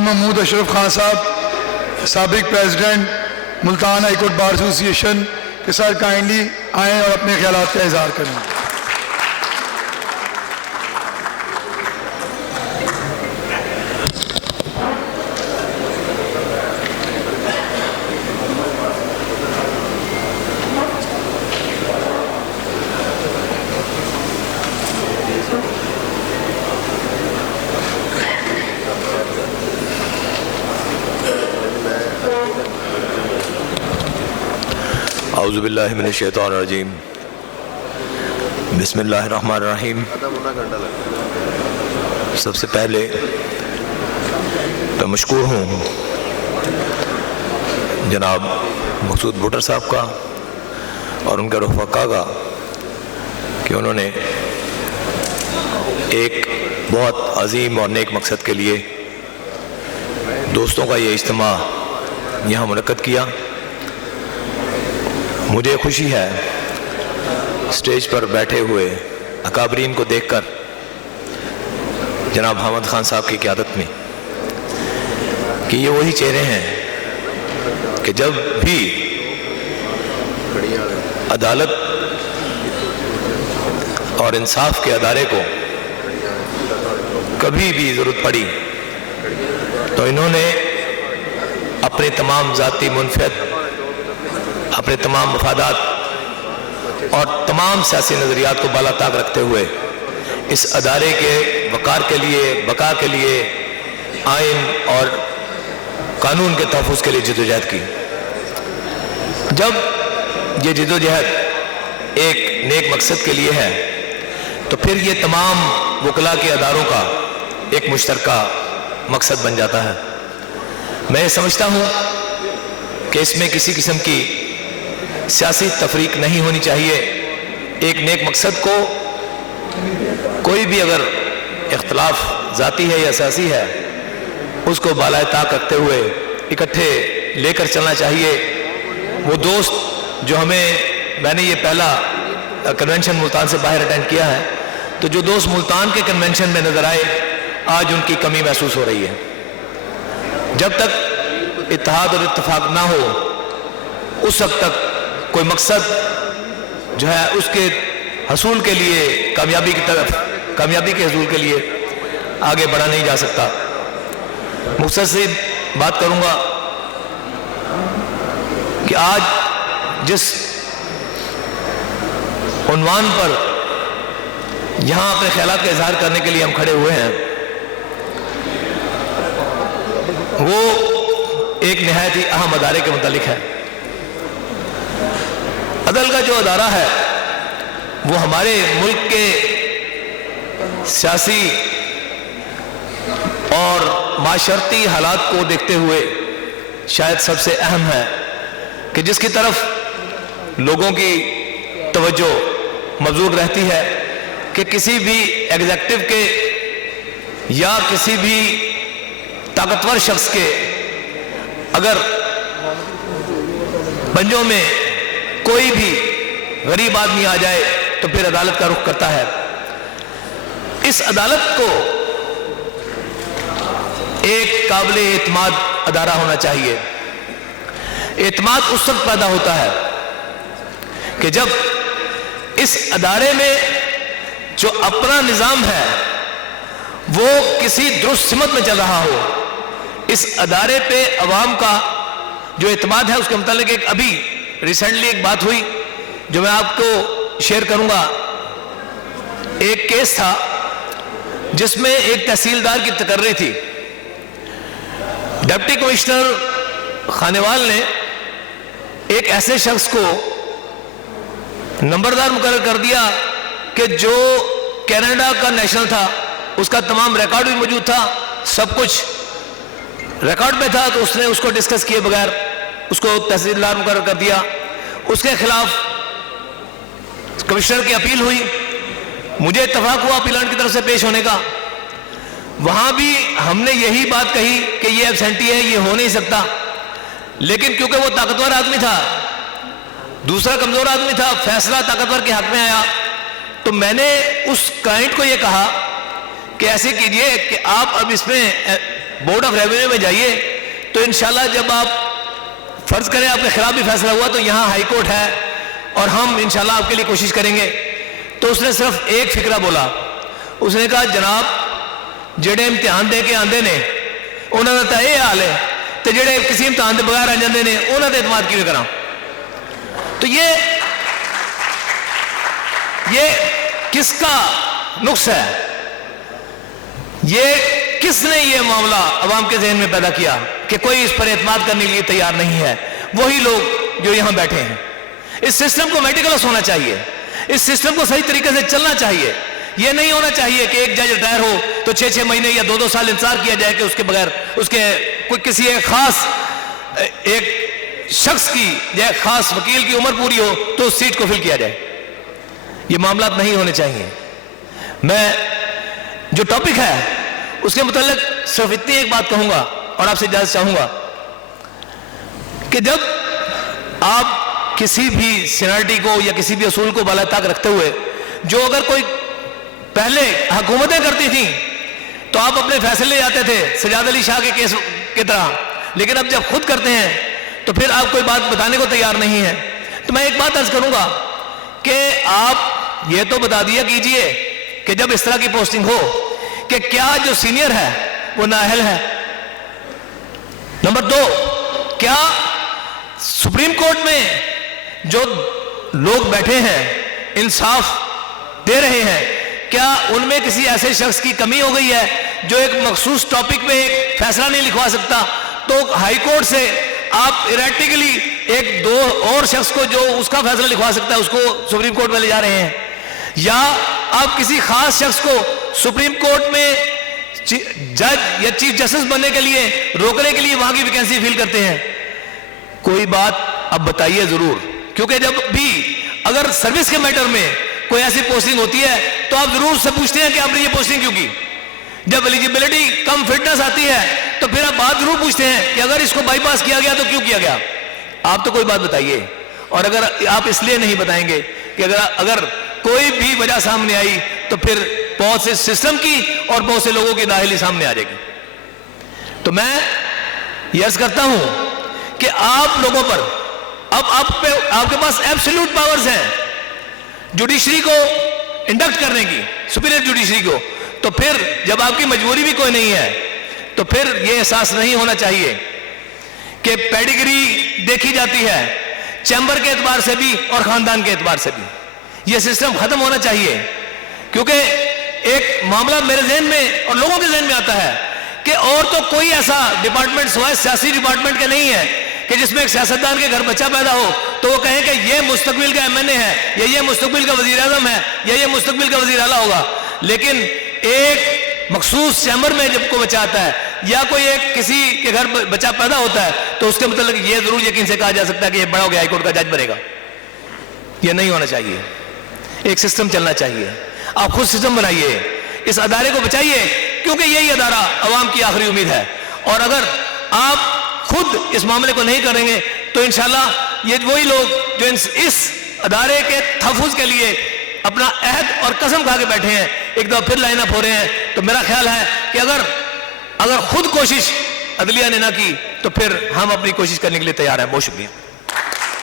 محمود اشرف خان صاحب سابق president Multan high court bar ایسوسی ایشن کے سر کائنڈلی آئیں اور اپنے خیالات کا اظہار کریں. اعوذ باللہ من الشیطان الرجیم. بسم اللہ الرحمن الرحیم. سب سے پہلے میں مشکور ہوں جناب مقصود بھٹر صاحب کا اور ان کے رفقا کا کہ انہوں نے ایک بہت عظیم اور نیک مقصد کے لیے دوستوں کا یہ اجتماع یہاں منعقد کیا. مجھے خوشی ہے اسٹیج پر بیٹھے ہوئے اکابرین کو دیکھ کر جناب حامد خان صاحب کی قیادت میں کہ یہ وہی چہرے ہیں کہ جب بھی عدالت اور انصاف کے ادارے کو کبھی بھی ضرورت پڑی تو انہوں نے اپنے تمام ذاتی منفعت، اپنے تمام مفادات اور تمام سیاسی نظریات کو بالا طاق رکھتے ہوئے اس ادارے کے وقار کے لیے، بقا کے لیے، آئین اور قانون کے تحفظ کے لیے جدوجہد کی. جب یہ جدوجہد ایک نیک مقصد کے لیے ہے تو پھر یہ تمام وکلاء کے اداروں کا ایک مشترکہ مقصد بن جاتا ہے. میں یہ سمجھتا ہوں کہ اس میں کسی قسم کی سیاسی تفریق نہیں ہونی چاہیے. ایک نیک مقصد کو کوئی بھی اگر اختلاف ذاتی ہے یا سیاسی ہے اس کو بالائے طاق رکھتے ہوئے اکٹھے لے کر چلنا چاہیے. وہ دوست جو میں نے یہ پہلا کنونشن ملتان سے باہر اٹینڈ کیا ہے تو جو دوست ملتان کے کنونشن میں نظر آئے آج ان کی کمی محسوس ہو رہی ہے. جب تک اتحاد اور اتفاق نہ ہو اس وقت تک کوئی مقصد جو ہے اس کے حصول کے لیے، کامیابی کی طرف، کامیابی کے حصول کے لیے آگے بڑھا نہیں جا سکتا. مختصر سی بات کروں گا کہ آج جس عنوان پر یہاں اپنے خیالات کا اظہار کرنے کے لیے ہم کھڑے ہوئے ہیں وہ ایک نہایت ہی اہم ادارے کے متعلق ہے. عدل کا جو ادارہ ہے وہ ہمارے ملک کے سیاسی اور معاشرتی حالات کو دیکھتے ہوئے شاید سب سے اہم ہے کہ جس کی طرف لوگوں کی توجہ مبذول رہتی ہے کہ کسی بھی ایگزیکٹو کے یا کسی بھی طاقتور شخص کے اگر پنجوں میں کوئی بھی غریب آدمی آ جائے تو پھر عدالت کا رخ کرتا ہے. اس عدالت کو ایک قابل اعتماد ادارہ ہونا چاہیے. اعتماد اس وقت پیدا ہوتا ہے کہ جب اس ادارے میں جو اپنا نظام ہے وہ کسی درست سمت میں چل رہا ہو. اس ادارے پہ عوام کا جو اعتماد ہے اس کے متعلق ایک ابھی ریسنٹلی ایک بات ہوئی جو میں آپ کو شیئر کروں گا. ایک کیس تھا جس میں ایک تحصیلدار کی تقرری تھی. ڈپٹی کمشنر خانیوال نے ایک ایسے شخص کو نمبردار مقرر کر دیا کہ جو کینیڈا کا نیشنل تھا، اس کا تمام ریکارڈ بھی موجود تھا، سب کچھ ریکارڈ میں تھا. تو اس نے اس کو ڈسکس کیے بغیر اس کو تحصیلدار مقرر کر دیا. اس کے خلاف کمشنر کی اپیل ہوئی. مجھے اتفاق ہوا اپیلانٹ کی طرف سے پیش ہونے کا. وہاں بھی ہم نے یہی بات کہی کہ یہ ایبسینٹی ہے، یہ ہو نہیں سکتا. لیکن کیونکہ وہ طاقتور آدمی تھا، دوسرا کمزور آدمی تھا، فیصلہ طاقتور کے حق میں آیا. تو میں نے اس کلائنٹ کو یہ کہا کہ ایسے کیجئے کہ آپ اب اس میں بورڈ آف ریونیو میں جائیے تو انشاءاللہ جب آپ فرض کریں آپ کے خلاف بھی فیصلہ ہوا تو یہاں ہائی کورٹ ہے اور ہم انشاءاللہ آپ کے لیے کوشش کریں گے. تو اس نے صرف ایک فکرہ بولا, اس نے کہا جناب جڑے امتحان دے کے آندے نے انہوں نے تو یہ حال ہے تو جڑے کسی امتحان دے بغیر آ جاندے نے انہوں نے اعتماد کیوں کراں. تو یہ کس کا نقص ہے؟ یہ کس نے یہ معاملہ عوام کے ذہن میں پیدا کیا کہ کوئی اس پر اعتماد کرنے کے لیے تیار نہیں ہے؟ وہی لوگ جو یہاں بیٹھے ہیں. اس سسٹم کو میٹیکولس ہونا چاہیے, اس سسٹم کو صحیح طریقے سے چلنا چاہیے. یہ نہیں ہونا چاہیے کہ ایک جج ریٹائر ہو تو 6 مہینے یا 2 سال انتظار کیا جائے کہ اس کے بغیر اس کے کوئی کسی ایک خاص ایک شخص کی یا ایک خاص وکیل کی عمر پوری ہو تو اس سیٹ کو فل کیا جائے. یہ معاملات نہیں ہونے چاہیے. میں جو ٹاپک ہے اس کے متعلق صرف اتنی ایک بات کہوں گا اور آپ سے اجازت چاہوں گا کہ جب آپ کسی بھی سینئرٹی کو یا کسی بھی اصول کو بالا طاق رکھتے ہوئے, جو اگر کوئی پہلے حکومتیں کرتی تھیں تو آپ اپنے فیصلے لے جاتے تھے سجاد علی شاہ کے کیس کی طرح, لیکن اب جب خود کرتے ہیں تو پھر آپ کوئی بات بتانے کو تیار نہیں ہیں. تو میں ایک بات عرض کروں گا کہ آپ یہ تو بتا دیا کیجئے کہ جب اس طرح کی پوسٹنگ ہو کہ کیا جو سینئر ہے وہ نااہل ہے. نمبر 2, کیا سپریم کورٹ میں جو لوگ بیٹھے ہیں انصاف دے رہے ہیں, کیا ان میں کسی ایسے شخص کی کمی ہو گئی ہے جو ایک مخصوص ٹاپک میں ایک فیصلہ نہیں لکھوا سکتا تو ہائی کورٹ سے آپ ایریٹیکلی ایک 2 اور شخص کو جو اس کا فیصلہ لکھوا سکتا ہے اس کو سپریم کورٹ میں لے جا رہے ہیں؟ یا آپ کسی خاص شخص کو سپریم کورٹ میں جج یا چیف جسٹس بننے کے لیے روکنے کے لیے وہاں کی ویکینسی فل کرتے ہیں؟ کوئی بات اب بتائیے ضرور, کیونکہ جب بھی اگر سروس کے میٹر میں کوئی ایسی پوسٹنگ ہوتی ہے تو آپ ضرور سے پوچھتے ہیں کہ آپ نے یہ پوسٹنگ کیوں کی. جب ایلیجیبلٹی کم فٹنس آتی ہے تو پھر آپ بات ضرور پوچھتے ہیں کہ اگر اس کو بائی پاس کیا گیا تو کیوں کیا گیا. آپ تو کوئی بات بتائیے. اور اگر آپ اس لیے نہیں بتائیں گے کہ اگر کوئی بھی وجہ سامنے آئی تو پھر بہت سے سسٹم کی اور بہت سے لوگوں کی نااہلی سامنے آ جائے گی. تو میں یہ عرض کرتا ہوں کہ آپ لوگوں پر اب آپ کے پاس ایبسولوٹ پاورز ہیں جوڈیشری کو انڈکٹ کرنے کی, سپیریئر جوڈیشری کو. تو پھر جب آپ کی مجبوری بھی کوئی نہیں ہے تو پھر یہ احساس نہیں ہونا چاہیے کہ پیڈیگری دیکھی جاتی ہے چیمبر کے اعتبار سے بھی اور خاندان کے اعتبار سے بھی. یہ سسٹم ختم ہونا چاہیے, کیونکہ ایک معاملہ میرے ذہن میں اور لوگوں کے ذہن میں آتا ہے کہ اور تو کوئی ایسا ڈپارٹمنٹ سوائے سیاسی ڈپارٹمنٹ کے نہیں ہے کہ جس میں ایک سیاستدان کے گھر بچہ پیدا ہو تو وہ کہیں کہ یہ مستقبل کا ایم این اے ہے یا یہ مستقبل کا وزیر اعظم ہے یا یہ مستقبل کا وزیر اعلیٰ ہوگا. لیکن ایک مخصوص چیمبر میں جب کوئی بچہ آتا ہے یا کوئی ایک کسی کے گھر بچہ پیدا ہوتا ہے تو اس کے متعلق یہ ضرور یقین سے کہا جا سکتا ہے کہ یہ بڑا ہو گیا ہائی کورٹ کا جج بنے گا. یہ نہیں ہونا چاہیے. ایک سسٹم چلنا چاہیے. آپ خود سسٹم بنائیے, اس ادارے کو بچائیے, کیونکہ یہی ادارہ عوام کی آخری امید ہے. اور اگر آپ خود اس معاملے کو نہیں کریں گے تو انشاءاللہ یہ وہی لوگ جو اس ادارے کے تحفظ کے لیے اپنا عہد اور قسم کھا کے بیٹھے ہیں ایک دفعہ پھر لائن اپ ہو رہے ہیں. تو میرا خیال ہے کہ اگر خود کوشش عدلیہ نے نہ کی تو پھر ہم اپنی کوشش کرنے کے لیے تیار ہیں. بہت شکریہ.